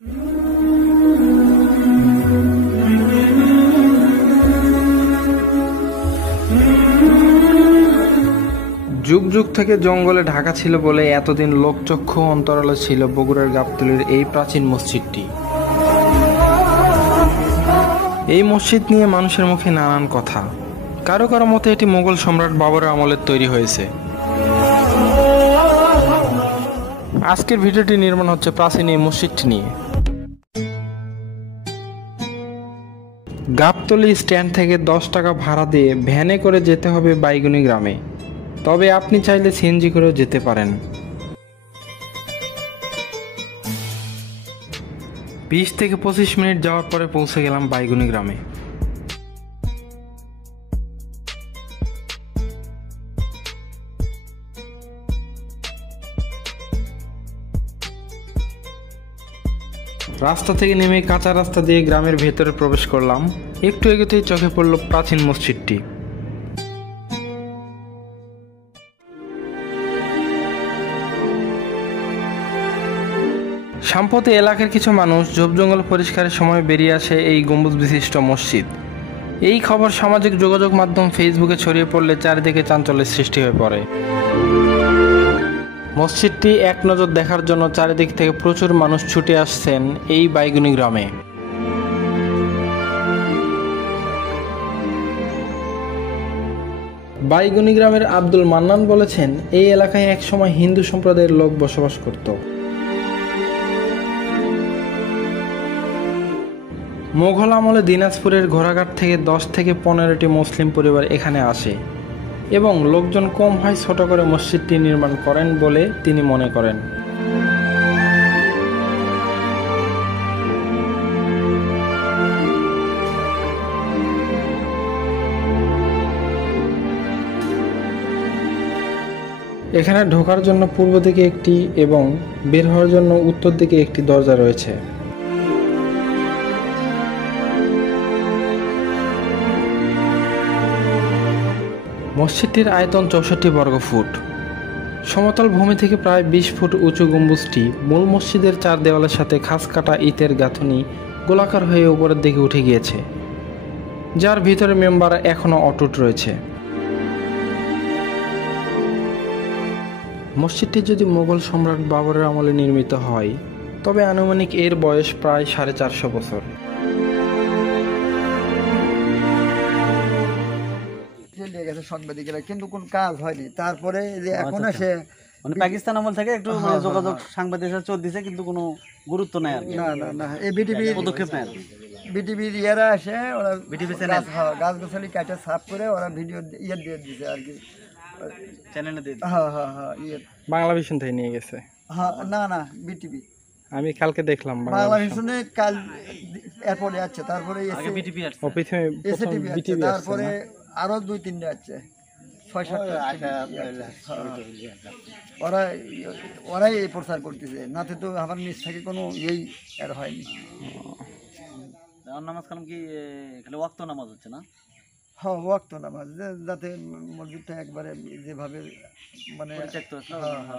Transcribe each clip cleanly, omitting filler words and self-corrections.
যুগ যুগ থেকে জঙ্গলে ঢাকা ছিল বলে এতদিন লোকচক্ষু অন্তরালে ছিল বগুড়ার গাবতলীর এই প্রাচীন মসজিদটি। এই মসজিদ নিয়ে মানুষের মুখে নানান কথা। কারো কারো মতে এটি মোগল সম্রাট বাবরের আমলের তৈরি হয়েছে। আজকের ভিডিওটি নির্মাণ হচ্ছে প্রাচীন এই মসজিদটি নিয়ে। গাবতলী স্ট্যান্ড থেকে 10 টাকা ভাড়া দিয়ে ভ্যানে করে যেতে হবে বাইগুনি গ্রামে। তবে আপনি চাইলে সিএনজি করেও যেতে পারেন। 20 থেকে 25 মিনিট যাওয়ার পরে পৌঁছে গেলাম বাইগুনি গ্রামে। রাস্তা থেকে নেমে কাঁচা রাস্তা দিয়ে গ্রামের ভেতরে প্রবেশ করলাম। একটু এগোতেই চোখে পড়ল প্রাচীন মসজিদটি। সম্প্রতি এলাকার কিছু মানুষ ঝোপ জঙ্গল পরিষ্কারের সময় বেরিয়ে আসে এই গম্বুজ বিশিষ্ট মসজিদ। এই খবর সামাজিক যোগাযোগ মাধ্যম ফেসবুকে ছড়িয়ে পড়লে চারিদিকে চাঞ্চল্যের সৃষ্টি হয়ে পড়ে। মসজিদটি এক নজর দেখার জন্য চারিদিক থেকে প্রচুর মানুষ ছুটে আসছেন এই বাইগুনি গ্রামে। বাইগুনি গ্রামের আব্দুল মান্নান বলেছেন, এই এলাকায় একসময় হিন্দু সম্প্রদায়ের লোক বসবাস করত। মোগল আমলে দিনাজপুরের ঘোড়াঘাট থেকে 10 থেকে 15টি মুসলিম পরিবার এখানে আসে এবং লোকজন কম হয় ছোট করে মসজিদটি নির্মাণ করেন বলে তিনি মনে করেন। এখানে ঢোকার জন্য পূর্ব দিকে একটি এবং বের হওয়ার জন্য উত্তর দিকে একটি দরজা রয়েছে। মসজিদটির আয়তন 64 বর্গফুট। সমতল ভূমি থেকে প্রায় 20 ফুট উঁচু গম্বুজটি মূল মসজিদের 4 দেওয়ালের সাথে খাস কাটা ইটের গাঁথনি গোলাকার হয়ে উপরের দিকে উঠে গিয়েছে, যার ভিতরে মেম্বার এখনও অটুট রয়েছে। মসজিদটি যদি মোগল সম্রাট বাবরের আমলে নির্মিত হয় তবে আনুমানিক এর বয়স প্রায় 450 বছর। সাংবাদিকেরা কিন্তু কোন কাজ হয়নি। তারপরে যে এখন এসে মানে পাকিস্তান আমল থেকে একটু যোগাযোগ সাংবাদিকরা দিছে, কিন্তু কোনো গুরুত্ব নাই আর না না না এই বিটিভি পদক্ষেপ নেয়। বিটিভির ইয়ারা আসে, ওরা বিটিভি চ্যানেল গাছ গাছালি কাটে সাফ করে ওরা ভিডিও দিয়ে দিছে আর কি, চ্যানেলে দিয়ে। হ্যাঁ হ্যাঁ হ্যাঁ বাংলা ভিশন থেকে নিয়ে গেছে। হ্যাঁ না না বিটিভি আমি কালকে দেখলাম বাংলা ভিশনে কাল এরপরে আছে, তারপরে আগে বিটিভি আসছে, এসএটিভি আছে, তারপরে আরো 2-3টা আছে, 6-7টা। ওরাই এই প্রচার করতেছে, নাতে তো আমার নিজ থেকে কোনো এই আর হয়নি। নামাজ কালাম কি খালি ওয়াক্ত নামাজ হচ্ছে না? হ্যাঁ ওয়াক্ত নামাজ, যাতে মসজিদটা একবারে যেভাবে মানে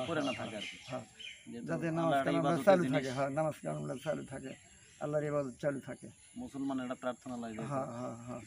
করে না থাকে আর কি, যাতে নামাজ কালাম চালু থাকে। হ্যাঁ নামাজ কালাম চালু থাকে, আল্লাহর ইবাদত চালু থাকে, মুসলমানের একটা প্রার্থনা লাগে। হ্যাঁ হ্যাঁ হ্যাঁ।